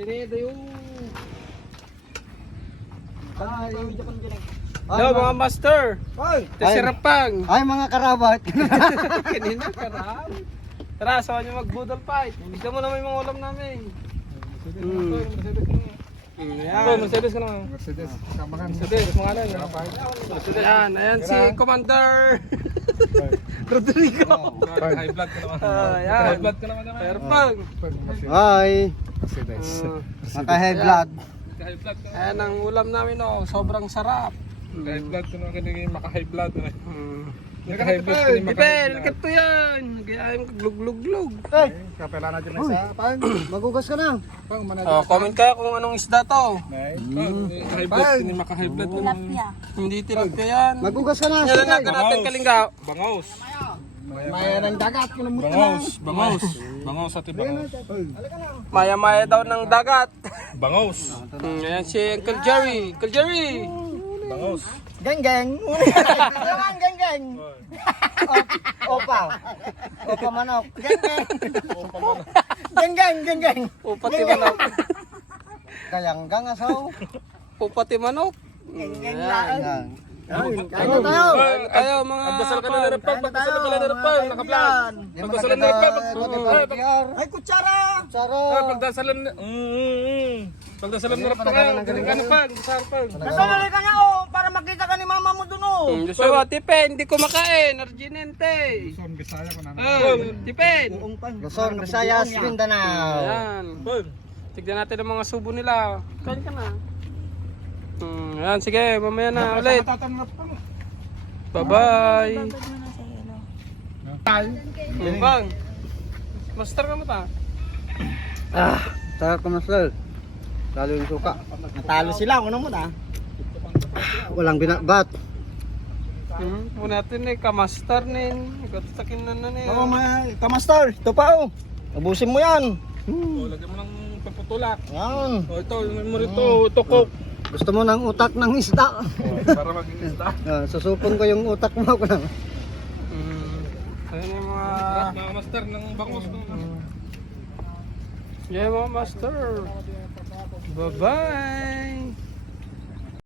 Sinedo yung... Hello mga master. Ay, Tesirapang. ay mga karabat. Kanina karam. Tara, sawa niyo mag-budol fight. Bigyan mo naman yung mga ulam namin. Yan. Mercedes ka na. Mercedes, kasama ka. Mercedes, mga ano yun. Mercedes. Yan, ayan si Commander Rodrigo. High blood ka naman. Yan. High blood ka naman. Perpang. Ay, Mercedes. naka-high blood. High blood ka. Ayan ang ulam namin oh, sobrang sarap. High blood ka naman. Kaya maka-high blood. Hmm. Naka-high blood ka naman. Dipel, ito yan. Gayaan ko glug-glug-glug. Ay, Kapela natin na isa. Pang. magugas ka na. Pang, Oh, comment kayo kung anong isda to. High blood. Hindi maka-high blood. Hindi tilapia yan. Magugas ka na. Yan lang natin kalingga. Bangaws. Maya ng dagat. Bangaws. Bangaws. Bangaws at bangaws. Maya-maya daw ng dagat. Bangaws. Ayan si Uncle Jerry. Uncle Jerry. Bangaws. Geng geng. Naman geng geng. Opa. Opa manok. Geng geng. Geng geng geng geng. Upati manok. Kayanggang asaw. Upati manok. Geng Ayan. Kain na tayo. Kain na tayo mga Pagdasal ka na nirapag. Pagdasal ka na nirapag. Naka-vlog. Pagdasal na nirapag. Ay, kutsara. Kutsara. Pagdasal na. Pagdasal na nirapag. Ano pa? Dasal pa. Nasanali ka na oh, para makita ka ni mama mo dun oh. Joshua, Tipen, hindi ko makain. Arginente. Son, Bisaya ko na. Tipen. Luzon, Visayas, Mindanao. Ayan. Tignan natin ang mga subo nila. Kain ka na. Ayan, sige, mamaya na ulit. Bye-bye. Bang. Master ka mo ta? Taka kamasal. Talo yung suka. Natalo sila, ano mo ta? Walang binabat. Po natin eh, kamaster nin. Gatasakin na na Oo, kamastar. Ito pa oh. Abusin mo yan. Lagyan mo ng pagputulak. Yan. Ito, mo rito. Ito, coke. Gusto mo ng utak ng isda. Para maging isda. Susupon ko yung utak mo. Ayan yung mga... Mga master ng bangus. Yeah, mga master. Bye-bye.